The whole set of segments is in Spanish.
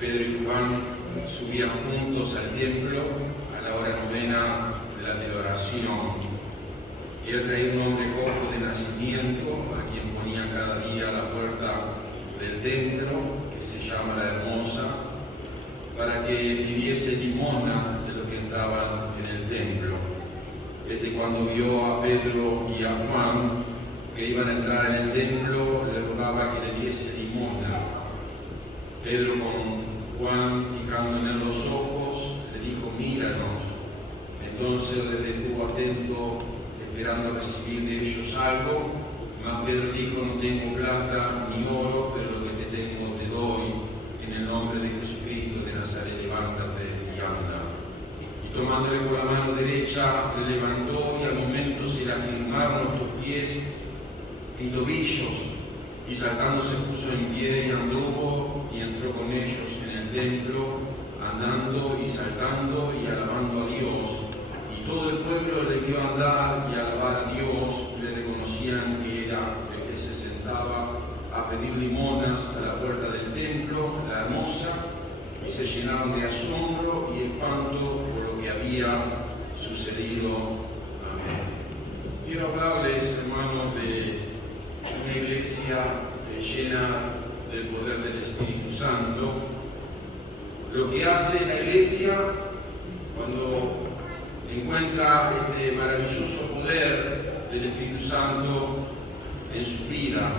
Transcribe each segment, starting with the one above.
Pedro y Juan subían juntos al templo a la hora novena de la oración. Y él traía un hombre cojo de nacimiento, a quien ponía cada día a la puerta del templo, que se llama La Hermosa, para que pidiese limosna de los que entraban en el templo. Cuando vio a Pedro y a Juan que iban a entrar en el templo, le rogaba que le diese limosna. Pedro, con Juan fijando en él los ojos, le dijo: míranos. Entonces le detuvo atento, esperando recibir de ellos algo. Mas Pedro dijo: no tengo plata ni oro, pero lo que te tengo te doy. En el nombre de Jesucristo de Nazaret, levántate y anda. Y tomándole por la mano derecha, le levantó, y al momento se le afirmaron los pies y tobillos, y saltando se puso en pie y anduvo, y entró con ellos en el templo, andando y saltando y alabando a Dios. Y todo el pueblo le vio andar y alabar a Dios, y le reconocían que era el que se sentaba a pedir limonas a la puerta del templo, La Hermosa, y se llenaron de asombro y espanto por lo que había sucedido. Amén. Quiero hablarles, hermanos, de una iglesia llena del poder del Espíritu Santo. Lo que hace la iglesia cuando encuentra este maravilloso poder del Espíritu Santo en su vida.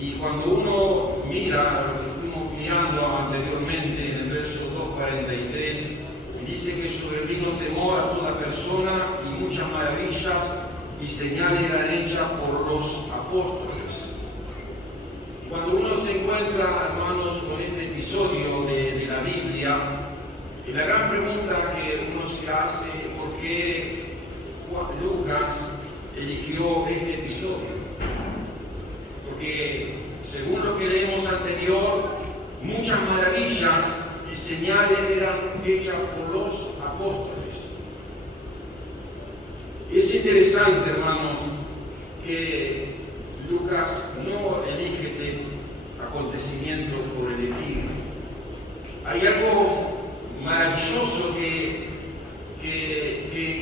Y cuando uno mira lo que estuvimos mirando anteriormente en el verso 2:43, dice que sobrevino temor a toda persona y muchas maravillas y señales eran hechas por los apóstoles. Cuando uno se encuentra, hermanos, con este episodio de la Biblia, y la gran pregunta que uno se hace es por qué Lucas eligió este episodio. Porque, según lo que leemos anterior, muchas maravillas y señales eran hechas por los apóstoles. Es interesante, hermanos, que Lucas no elige este acontecimiento por elegir. Hay algo maravilloso que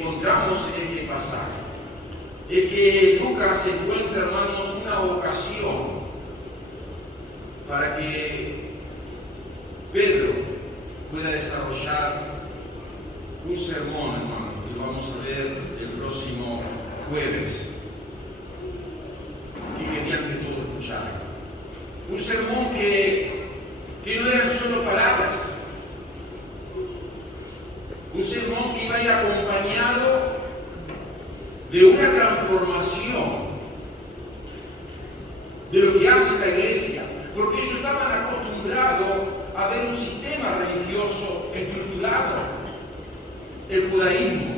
encontramos en este pasaje. Es que Lucas encuentra, hermanos, una ocasión para que Pedro pueda desarrollar un sermón, hermanos, que lo vamos a ver el próximo jueves, que querían que todos escucharan. Un sermón que no eran solo palabras, un sermón que iba a ir acompañado de una transformación de lo que hace la iglesia, porque ellos estaban acostumbrados a ver un sistema religioso estructurado, el judaísmo,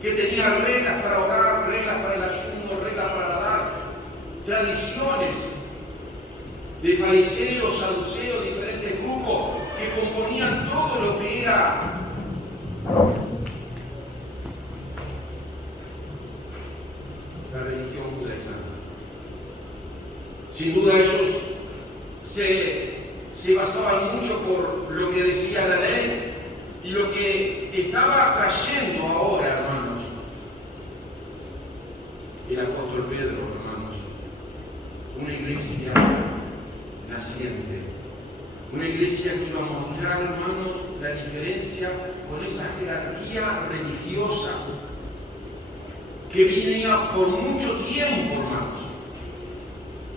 que tenía reglas para orar, reglas para el ayuno, reglas para orar, tradiciones de fariseos, saduceos, diferentes grupos que componían todo lo que era la religión judaizante. Sin duda ellos se basaban mucho por lo que decía la ley y lo que estaba trayendo ahora, hermanos, el apóstol Pedro, hermanos, una iglesia naciente, una iglesia que iba a mostrar, hermanos, la diferencia con esa jerarquía religiosa que venía por mucho tiempo, hermanos,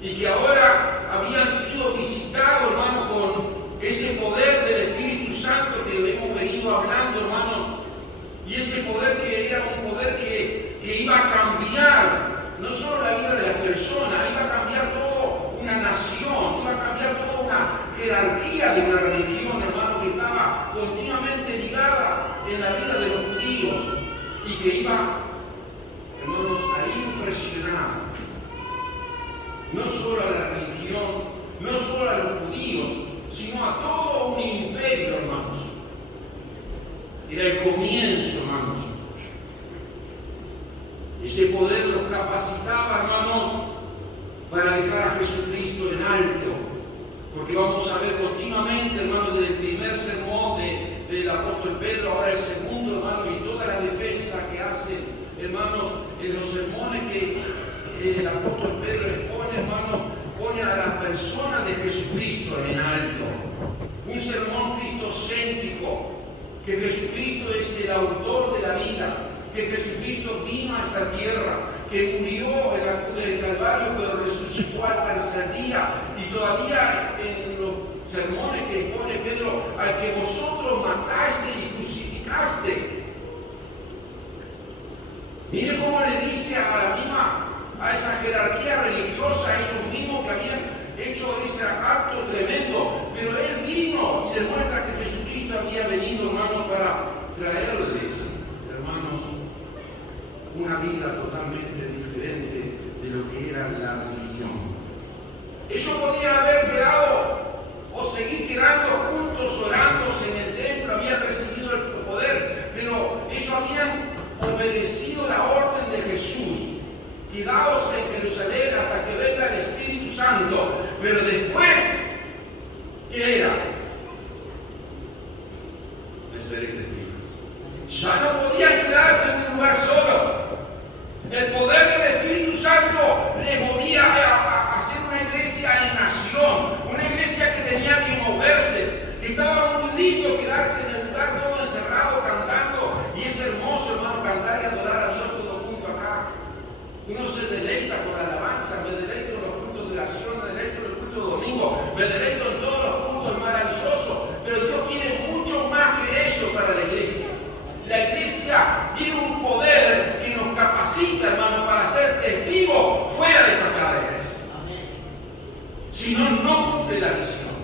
y que ahora habían sido visitados, hermanos, con ese poder del Espíritu Santo que hemos venido hablando, hermanos, y ese poder que era un poder que iba a cambiar no solo la vida de las personas, iba a cambiar toda una nación, iba a cambiar toda una jerarquía de una religión, hermano, que estaba continuamente ligada en la vida de los judíos y que iba, hermanos, a impresionar no solo a la religión, no solo a los judíos, sino a todo un imperio, hermanos. Era el comienzo, hermanos. Ese poder los capacitaba, hermanos, para dejar a Jesucristo en alto, porque vamos a ver continuamente, hermanos, que Jesucristo es el autor de la vida, que Jesucristo vino a esta tierra, que murió en la cruz del Calvario, pero resucitó al tercer día. Y todavía en los sermones que pone Pedro, al que vosotros mataste y crucificaste. Mire cómo le dice a esa jerarquía religiosa, a esos mismos que habían hecho ese acto tremendo, pero él vino y demuestra que Jesucristo había venido, hermanos, para traerles, hermanos, una vida totalmente diferente de lo que era la religión. Ellos podían haber quedado o seguir quedando juntos, orándose en el templo, habían recibido el poder, pero ellos habían obedecido la orden de Jesús. Quedaos en Jerusalén hasta que venga el Espíritu Santo. Pero después, ¿qué era? De ser testigos. Ya no podían quedarse en un lugar solo. El poder del Espíritu Santo les movía a hacer una iglesia en nación, una iglesia que tenía que moverse. Estaba muy lindo quedarse en el lugar todo encerrado cantando, y es hermoso, hermano, cantar y adorar a Dios todo junto acá. Uno se deleita con la alabanza, me deleito en los cultos de oración, me deleito en el culto de domingo, me deleito en todos los cultos maravillosos, pero Dios quiere mucho más que eso para la iglesia. La iglesia tiene un poder que nos capacita, hermano, para ser testigos fuera de esta cadena. Si no, no cumple la misión.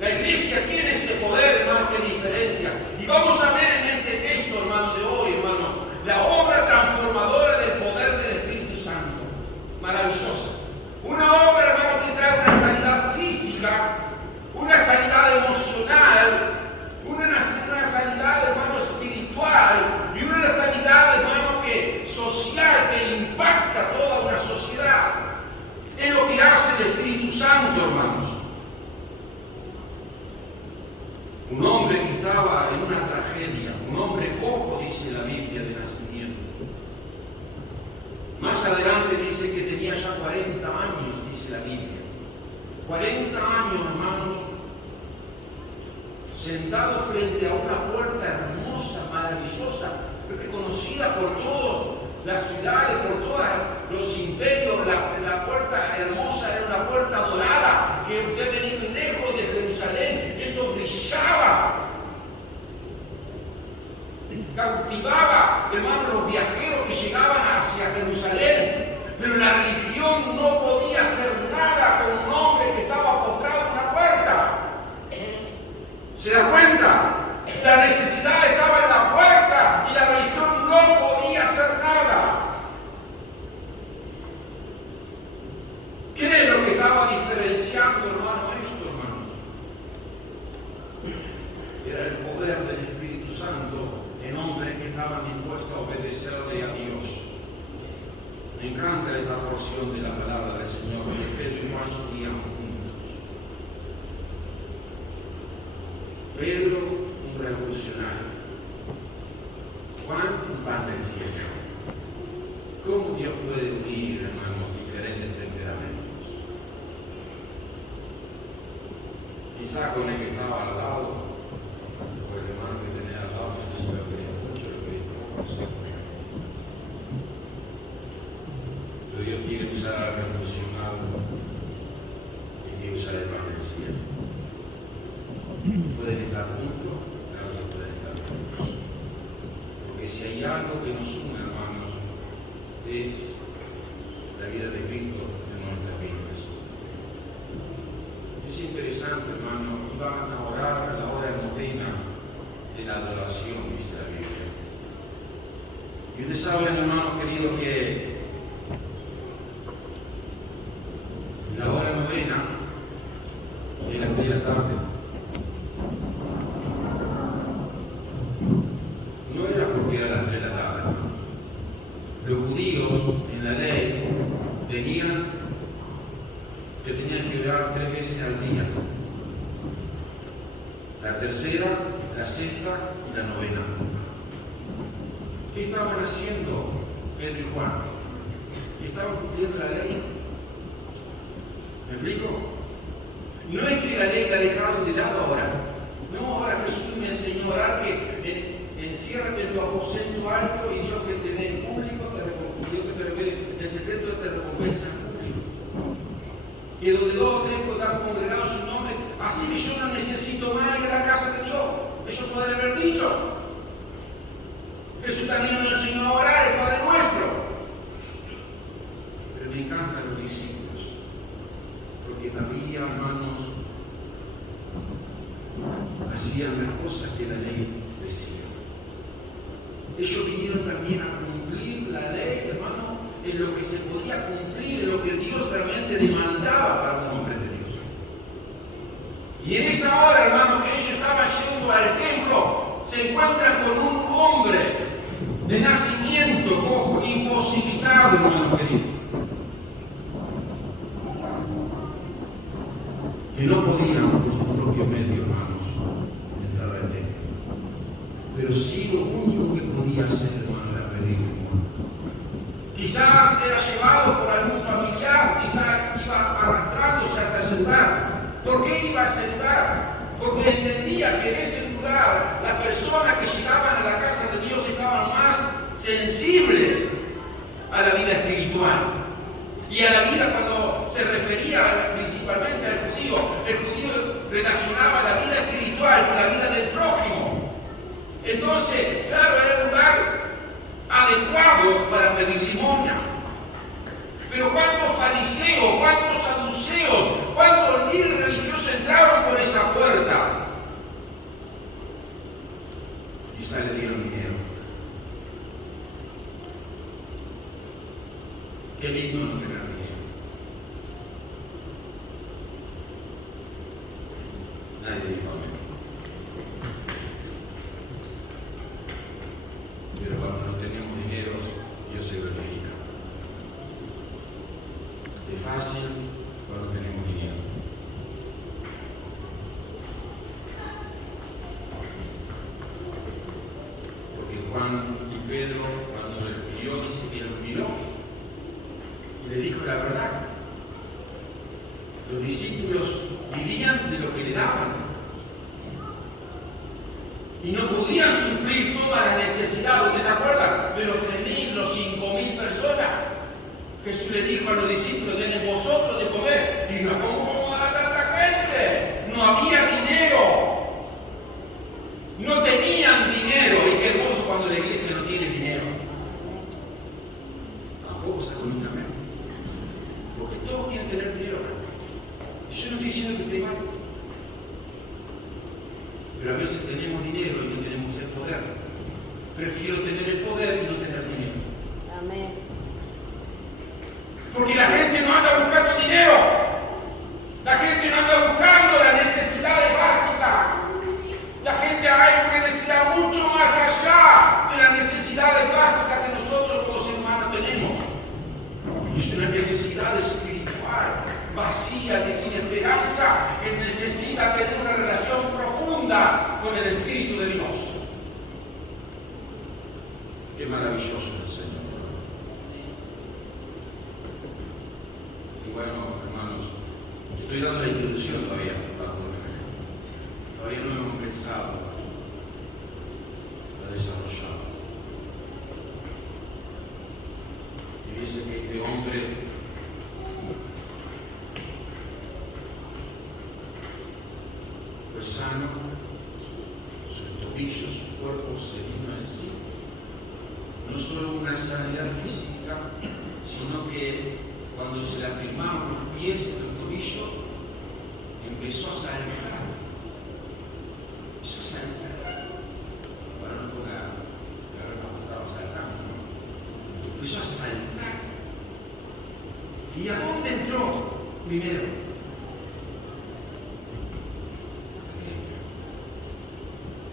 La iglesia tiene ese poder, hermano, que diferencia. Y vamos a ver en este texto, hermano, de hoy, hermano, la obra transformadora del poder del Espíritu Santo. Maravillosa. Una obra, hermano, que trae una sanidad física, una sanidad emocional, una sanidad, hermano, espiritual, y una sanidad, hermano, social, que impacta toda una sociedad. Es lo que hace el Espíritu Santo, hermanos. Un hombre que estaba en una tragedia, un hombre cojo, dice la Biblia, de nacimiento. Más adelante dice que tenía ya 40 años, dice la Biblia. 40 años, hermanos, sentado frente a una puerta hermosa, maravillosa, reconocida por todos las ciudades, por todos los imperios. La puerta hermosa era una puerta dorada que usted venía lejos de Jerusalén, eso brillaba, cautivaba, hermano, los viajeros que llegaban hacia Jerusalén. Pero la religión no podía hacer nada con un hombre que estaba postrado en una puerta. ¿Se da cuenta? La necesidad estaba en la puerta y la religión no podía hacer nada. ¿Qué es lo que estaba diferenciando, hermano, esto, hermanos? Era el poder del Espíritu Santo en hombres que estaban dispuestos a obedecerle a Dios. Me encanta esta porción de la palabra del Señor, que Pedro y Juan subían juntos. Pedro, un revolucionario. Juan, un pan del cielo. ¿Cómo Dios puede unir, hermanos, diferentes temperamentos? Quizá con el que estaba al lado, o el hermano que tenía al lado, se lo quería mucho, lo quería. Pero Dios quiere usar al revolucionado y quiere usar el pan del cielo. Pueden estar juntos, claro que pueden estar juntos. Porque si hay algo que nos une, hermanos, es la vida de Cristo en nuestras vidas. Es interesante, hermano, iban a orar a la hora novena de la adoración, dice la Biblia. Y ustedes saben, hermano querido, que la hora novena de las 3 de la tarde no era porque era las 3 de la tarde. Los judíos en la ley tenían que orar 3 veces al día. La tercera, la sexta y la novena. ¿Qué estaban haciendo Pedro y Juan? ¿Estaban cumpliendo la ley? ¿Me explico? No es que la ley la dejaron de lado ahora. No, ahora Jesús me enseñó enseñó a orar que enciérrate en tu aposento alto y Dios que te ve en público, Dios que te ve en secreto te recompensa en público. Y donde 2 o 3 están congregados en su nombre, así que yo no necesito más ir a la casa de Dios. Ellos pueden haber dicho. Jesús también nos enseñó a orar el Padre Nuestro. Pero me encantan los discípulos, porque María, hermanos, hacían las cosas que la ley decía. Ellos vinieron también a cumplir la ley, hermano, en lo que se podía cumplir, en lo que Dios realmente demandaba para un hombre de Dios. Y en esa hora, hermano, que ellos estaban yendo al templo, se encuentran con un hombre de nacimiento cojo, imposibilitado, hermano querido, que no podían por su propio medio, hermanos, entrar al templo. Pero sí lo único que podía hacer, hermano, era pedir limosna. Quizás era llevado por algún familiar, quizás iba arrastrándose hasta ese lugar. ¿Por qué iba a ese lugar? Porque entendía que en ese lugar las personas que llegaban a la casa de Dios estaban más sensibles a la vida espiritual. Y a la vida cuando se refería principalmente al judío, el judío relacionaba la vida espiritual con la vida del prójimo. Entonces, claro, era el lugar adecuado para pedir limosna. Pero ¿cuántos fariseos, cuántos saduceos, cuántos líderes religiosos entraron por esa puerta? Quizá le dieron dinero. Qué lindo no tener dinero. Nadie dijo amén. Pero cuando no tenemos dinero, Dios se glorifica. Es fácil cuando tenemos dinero. Porque Juan y Pedro, cuando le pidió, dice que lo miró y le dijo la verdad. Los discípulos vivían de lo que le daban y no podían suplir toda la necesidad. ¿Ustedes se acuerdan de los 3.000, los 5.000 personas? Jesús le dijo a los discípulos: denle vosotros de comer. Y dijo: ¿cómo a tanta gente? No había dinero. No tenían dinero. Y qué hermoso cuando la iglesia no tiene dinero. Tampoco se económicamente. Porque todos quieren tener dinero. Y yo no estoy diciendo que esté mal. Pero a veces tenemos dinero y no tenemos el poder. Prefiero tener el poder y no tener dinero. Amén. Porque la gente no anda buscando dinero. La gente no anda buscando las necesidades básicas. La gente hay una necesidad mucho más allá de las necesidades básicas que nosotros como seres humanos tenemos. Es una necesidad espiritual, vacía y sin esperanza, que necesita tener una relación profunda con el Espíritu de Dios. Qué maravilloso es el Señor. Y bueno, hermanos, estoy dando la introducción todavía, todavía no hemos pensado a desarrollar. Y dice que este hombre fue sano, sus tobillos, su cuerpo se vino en sí. No solo una sanidad física, sino que cuando se le afirmaban los pies y los tobillos, empezó a saltar. Empezó a saltar. Bueno, no con la ropa que estaba saltando. Empezó a saltar. ¿Y a dónde entró primero?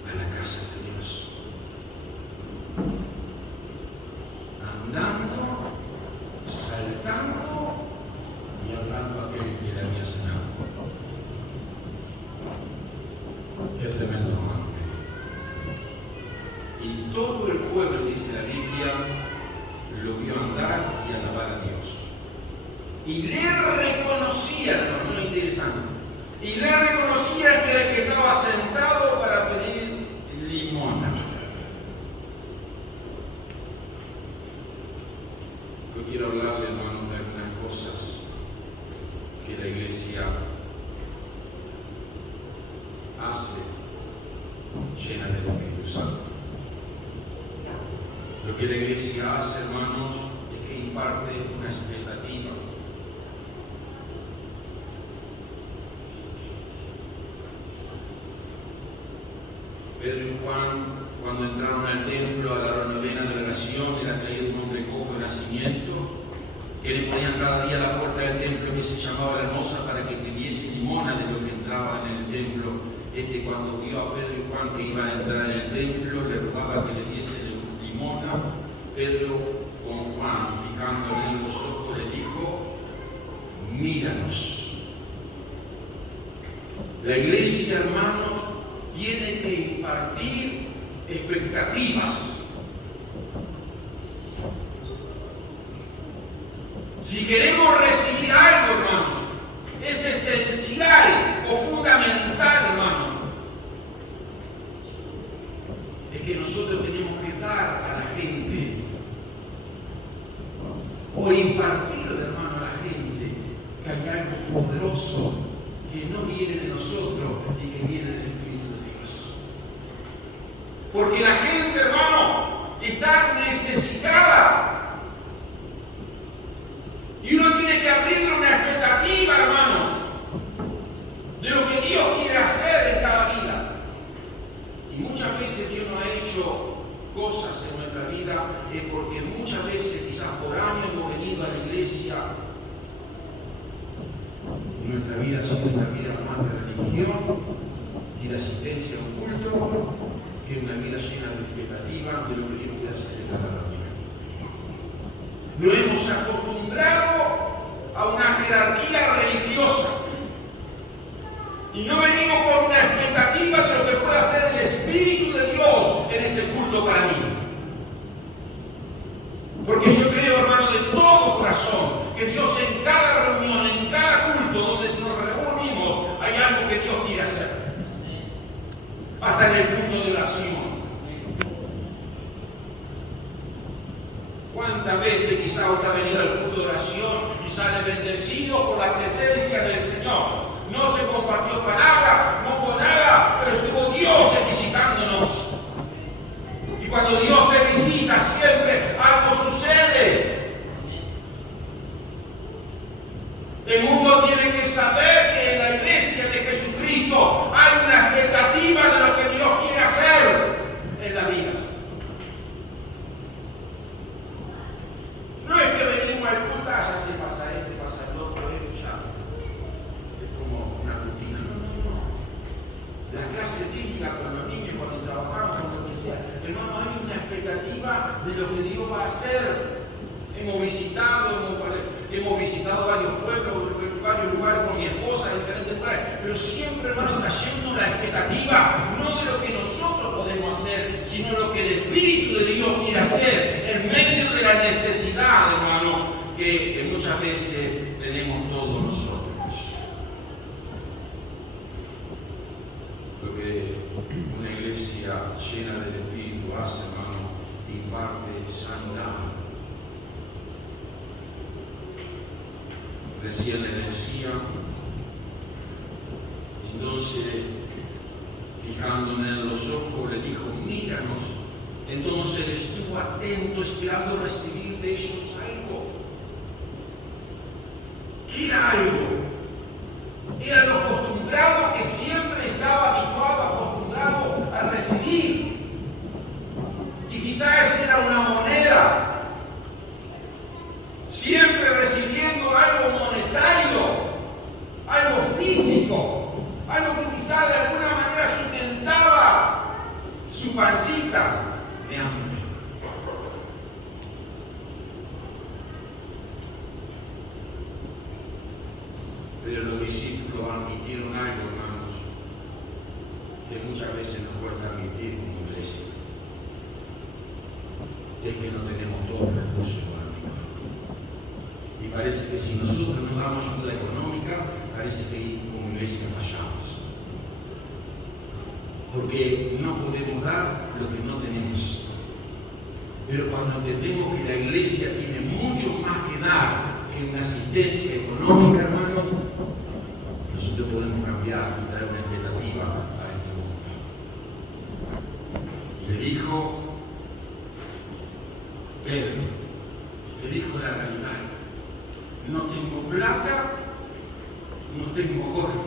A la casa de Dios. Andando, saltando y hablando a aquel que le había sanado. Qué tremendo, hermano. Y todo el pueblo, dice la Biblia, lo vio andar y alabar a Dios. Y le reconocían, lo interesante, y le reconocían que el que estaba sentado para pedir llena del Espíritu Santo. Lo que la iglesia hace, hermanos, es que imparte una expectativa. Pedro y Juan, cuando entraron al templo a la novena de oración, era traído un hombre cojo de nacimiento, que le ponían cada día a la puerta del templo que se llamaba la Hermosa para que pidiese limona de lo que entraba en el templo. Cuando vio a Pedro y Juan que iban a entrar en el templo, le rogaba que le diese limona. Pedro, con Juan, fijándole en los ojos, le dijo: míranos. La iglesia, hermanos, tiene que impartir expectativas. Si queremos recibir algo, hermanos, es esencial o fundamental, hermanos, es que nosotros tenemos que dar a la gente o impartir, hermano, a la gente que hay algo poderoso que no viene de nosotros y que viene del Espíritu de Dios. Porque la gente, hermano, está necesitada. Y uno tiene que abrirle una expectativa, hermanos, de lo que Dios quiere hacer en cada vida. Y muchas veces Dios no ha hecho cosas en nuestra vida es porque muchas veces, quizás por años, hemos venido a la iglesia y nuestra vida ha sido una vida más de religión y de asistencia a un culto que una vida llena de expectativa de lo que Dios quiere hacer en cada vida. Nos hemos acostumbrado a una jerarquía religiosa y no venimos con una expectativa de lo que puede hacer el Espíritu de Dios en ese culto para mí. Porque yo creo, hermano, de todo corazón, que Dios en cada reunión, en cada culto donde nos reunimos, hay algo que Dios quiere hacer. Hasta en el culto de oración. ¿Cuántas veces quizás usted ha venido al culto de oración y sale bendecido por la presencia del Señor? No se compartió palabra, no hubo nada, pero estuvo Dios visitándonos. Y cuando Dios te visita, siempre algo sucede. El mundo tiene que saber que en la iglesia de Jesucristo hay una expectativa de lo que Dios quiere hacer en la vida. No es que venimos al culto, ya se pasa pasa el otro, ya. Es como una rutina. No. La clase bíblica con los niños, cuando trabajamos, como decía, hermano, hay una expectativa de lo que Dios va a hacer. Hemos visitado varios pueblos, varios lugares con mi esposa, diferentes lugares, pero siempre, hermano, trayendo la expectativa, no de lo que nosotros podemos hacer, sino lo que el Espíritu de Dios quiere hacer en medio de la necesidad, hermano, que muchas veces tenemos todos nosotros. Lo que una iglesia llena del Espíritu hace, hermano, imparte sanidad. Recién le decía, entonces, fijándome en los ojos, le dijo: míranos. Entonces él estuvo atento, esperando recibir de ellos algo. ¿Qué era algo? Era lo acostumbrado que siempre estaba acostumbrado a recibir. Y quizás era una moneda. Siempre recibiendo algo monetario, algo físico, algo que quizás de alguna manera sustentaba su pancita de hambre. Pero los discípulos admitieron algo, hermanos, que muchas veces nos cuesta admitir como iglesia. Es que no tenemos todos los recursos. Y parece que si nosotros no damos ayuda económica, parece que como iglesia fallamos. Porque no podemos dar lo que no tenemos. Pero cuando entendemos que la iglesia tiene mucho más que dar que una asistencia económica, hermanos, nosotros podemos cambiar y traer una expectativa a este mundo. dijo Pedro, le dijo la realidad: no tengo plata, no tengo oro,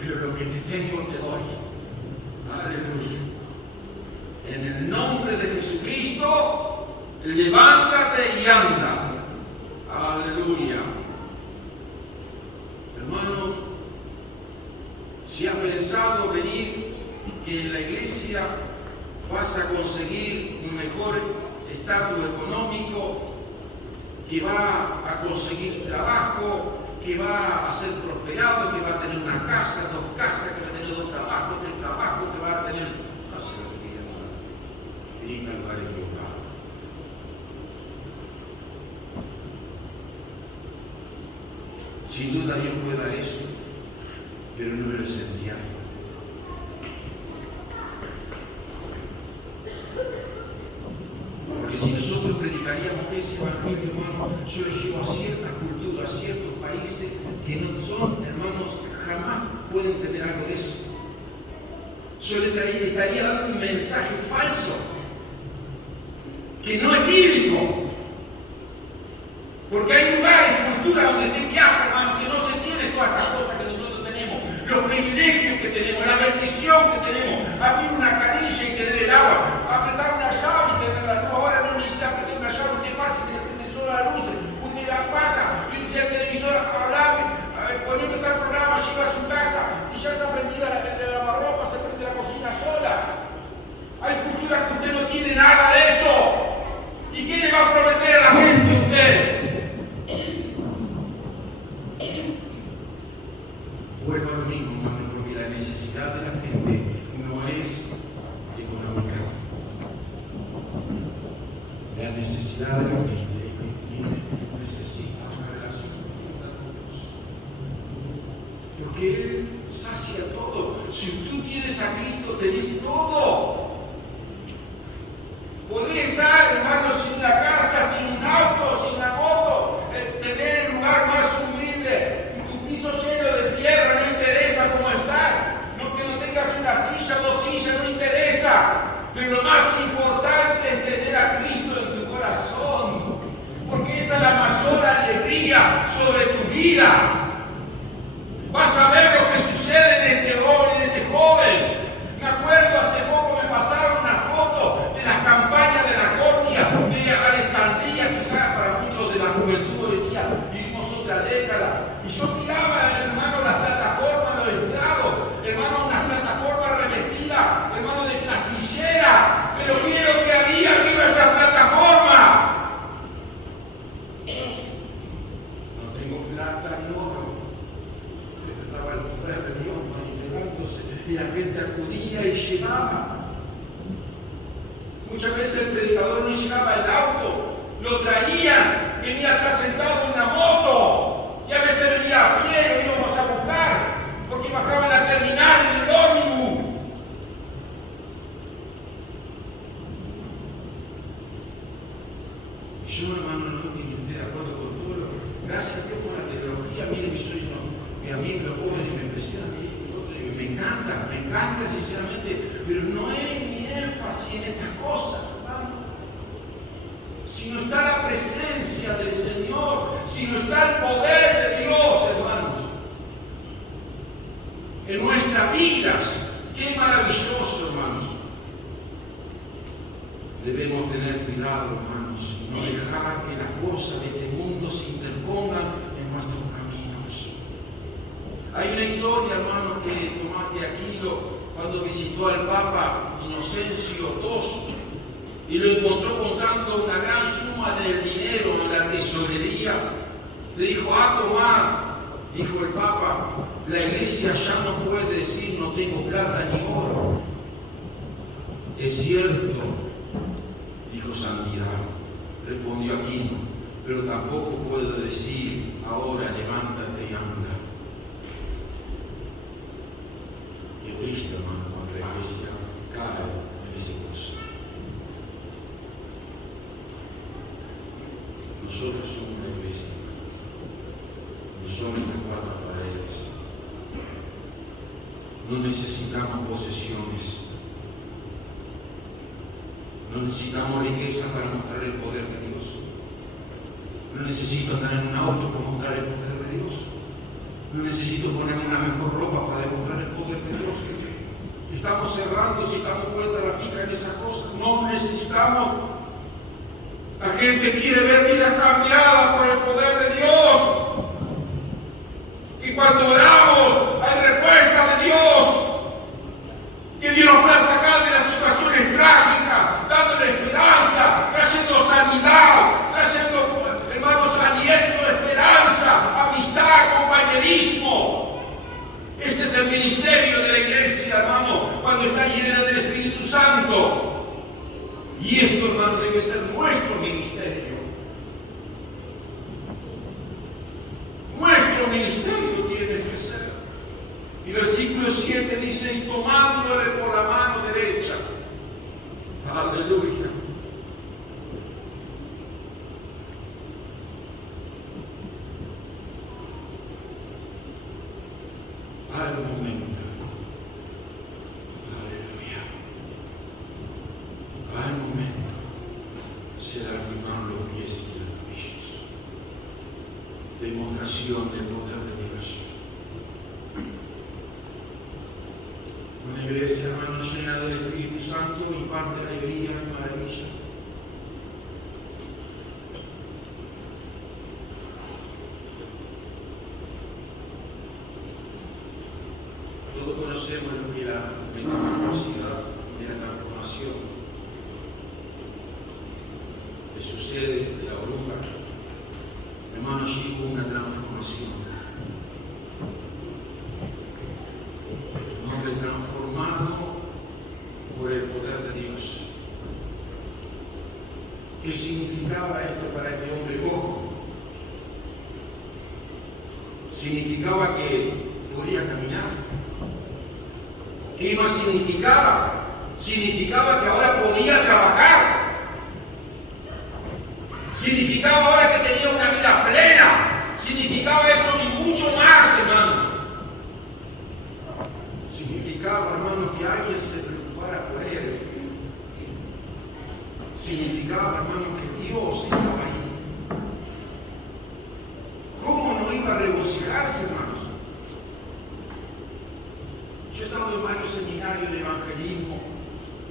pero lo que te tengo te doy. Aleluya. En el nombre de Jesucristo, levántate y anda. Aleluya. Hermanos, si has pensado venir que en la iglesia vas a conseguir un mejor estatus económico, que va a conseguir trabajo, que va a ser prosperado, que va a tener una casa, 2 casas, que va a tener 2 trabajos, 3 trabajos, que va a tener... No se lo quería nada. Venir al lugar equivocado. Sin duda Dios puede dar eso, pero no es lo esencial. Porque si nosotros predicaríamos ese evangelio, hermano, yo le llevo a ciertas culturas, a ciertos países que no son, hermanos, jamás pueden tener algo de eso. Yo le estaría dando un mensaje falso, que no es bíblico. Porque hay lugares, culturas donde usted viaja, hermano, que no se tiene todas estas cosas que nosotros tenemos, los privilegios que tenemos, la bendición que tenemos, abrir una canilla y tener el agua, apretar una llave y tener la luz. Ahora no necesita apretar una llave, usted pasa y se le prende solo la luz, usted la pasa, dice al televisor, hablame, poniendo tal programa, llega a su casa y ya está prendida la lavarropa, se prende la cocina sola. Hay culturas que usted no tiene nada de eso. ¿Y qué le va a prometer a la gente usted? Vuelvo a lo mismo, hermano, porque la necesidad de la gente no es económica. La necesidad de la gente es que necesita una relación con Dios. Porque Él sacia todo. Si tú tienes a Cristo, tenés todo. Podés estar, hermano, sin una casa, sin un auto, sin una moto, tener el lugar más humilde, tu piso lleno de tierra, no interesa cómo estás, no que no tengas una silla, 2 sillas, no interesa, pero lo más importante es tener a Cristo en tu corazón, porque esa es la mayor alegría sobre tu vida. Vas a ver lo que sucede en este joven. Me acuerdo, hace poco me pasaron una foto de las campañas de la córnea de Alessandría, quizás para muchos de la juventud hoy día vivimos otra década. Y yo miraba, hermano, las plataformas, los estrados, hermano, unas plataformas revestidas, hermano, de plastillera. Pero ¿qué es lo que había arriba de esa plataforma? No tengo plata ni oro. Estaba el poder de Dios manifestándose y la gente acudía y llevaba. Muchas veces el predicador no llegaba el auto, lo traían, venía acá sentado en una moto y a veces venía a pie, lo íbamos a buscar porque bajaban a terminar en el ómnibus. Y yo, hermano, no estoy de acuerdo con todo lo que... Gracias a Dios por la tecnología, mire mi sueño, a mí lo joven y me impresiona, me encanta sinceramente, pero no es mi énfasis en estas cosas, hermano. Si no está la presencia del Señor, si no está el poder de Dios, hermanos, en nuestras vidas, qué maravilloso, hermanos. Debemos tener cuidado, hermanos, no dejar que las cosas de este mundo se interpongan en nuestros caminos. Hay una historia, hermano, que Tomás de Aquino, cuando visitó al Papa Inocencio II y lo encontró contando una gran suma de dinero en la tesorería, le dijo: Tomás, dijo el Papa, la iglesia ya no puede decir no tengo plata ni oro. Es cierto, dijo Santidad, respondió Aquino, pero tampoco puedo decir ahora levántate y anda. Y triste, hermano, cuando la iglesia cae en ese curso. Nosotros somos una iglesia, no somos estas 4 paredes. No necesitamos posesiones, No necesitamos riqueza para mostrar el poder de Dios. No necesito andar en un auto para mostrar el poder de Dios. No necesito ponerme una mejor ropa para demostrar el poder de Dios. Estamos cerrando, si estamos vuelta a la fija en esas cosas. No necesitamos. La gente quiere ver vidas cambiadas por el poder de Dios. Y cuando oramos, hay respuesta de Dios. Que Dios nos pueda sacar de las situaciones trágicas, dándole esperanza, trayendo sanidad, trayendo, hermanos, aliento, esperanza, amistad, compañerismo. Este es el ministerio de la iglesia, hermano, cuando está llena del Espíritu Santo. Y esto, hermano, debe ser nuestro ministerio. Nuestro ministerio tiene que ser. Y versículo 7 dice, y tomándole por la mano derecha. Aleluya. Al momento. Aleluya. Al momento se afirmaron los pies y los tobillos. Demostración del poder de Dios. Una iglesia, hermano, llena del Espíritu Santo imparte alegría y maravilla. Todos conocemos lo que es la metamorfosidad y la transformación que sucede de la bruja. Hermano, sí hubo una transformación. Un hombre transformado por el poder de Dios. ¿Qué significaba esto para este hombre cojo? Significaba que podía caminar. ¿Qué más significaba? Significaba que ahora podía trabajar. Significaba ahora que tenía una vida plena. Significaba eso y mucho más, hermanos. Significaba, hermanos, que alguien se preocupara por él. Significaba, hermanos, que Dios estaba ahí. ¿Cómo no iba a regocijarse, hermanos? Yo he estado en varios seminarios de evangelismo,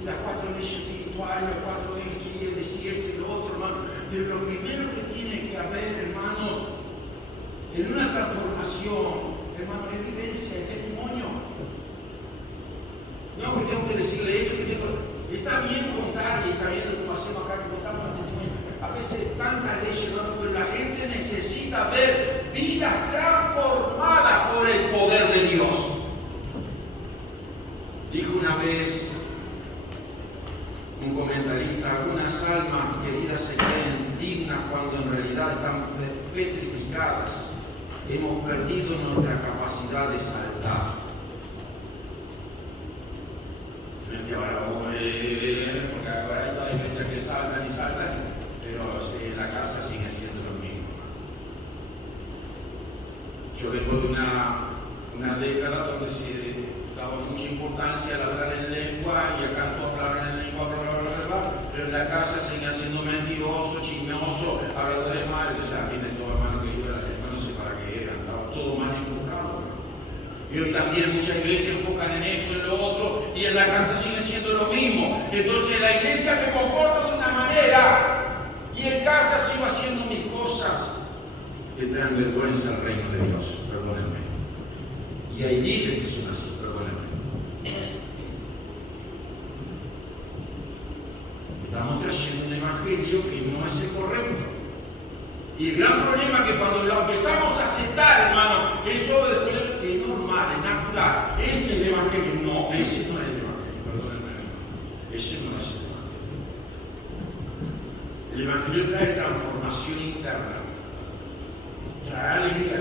y las 4 leyes espirituales, las 4 leyes de esto y lo otro, hermano. Pero lo primero que tiene que haber, hermanos, en una transformación, hermano, es vivencia, es testimonio. No que tengo que decirle esto, que tengo. Está bien contar, y está bien lo que hacemos acá, que contamos el testimonio. A veces tantas leyes, hermano, pero la gente necesita ver vidas transformadas por el poder de Dios. Dijo una vez un comentarista, algunas almas queridas se creen dignas cuando en realidad están petrificadas. Hemos perdido nuestra capacidad de saltar. No es que ahora vamos a ver, porque ahora hay todas las iglesias que saltan y saltan, pero en la casa sigue siendo lo mismo. Yo después de una década donde se daba mucha importancia al hablar en lengua y acá todos hablaban en lengua, pero en la casa seguían siendo mentirosos, chismosos, habladores mal, o sea, tiene todo hermano que yo era no sé para qué era, estaba todo mal enfocado. Y hoy también muchas iglesias enfocan en esto, en lo otro, y en la casa sigue siendo lo mismo. Entonces la iglesia me comporta de una manera, y en casa sigo haciendo mis cosas que traen vergüenza al reino de Dios, perdónenme. Y hay líderes que son así, perdónenme. Estamos trayendo un evangelio que no es el correcto. Y el gran problema es que cuando lo empezamos a aceptar, hermano, eso después es normal, es natural. Ese es el evangelio. No, ese no es el evangelio, perdónenme. Ese no es el evangelio. El evangelio trae transformación interna. Trae alegría.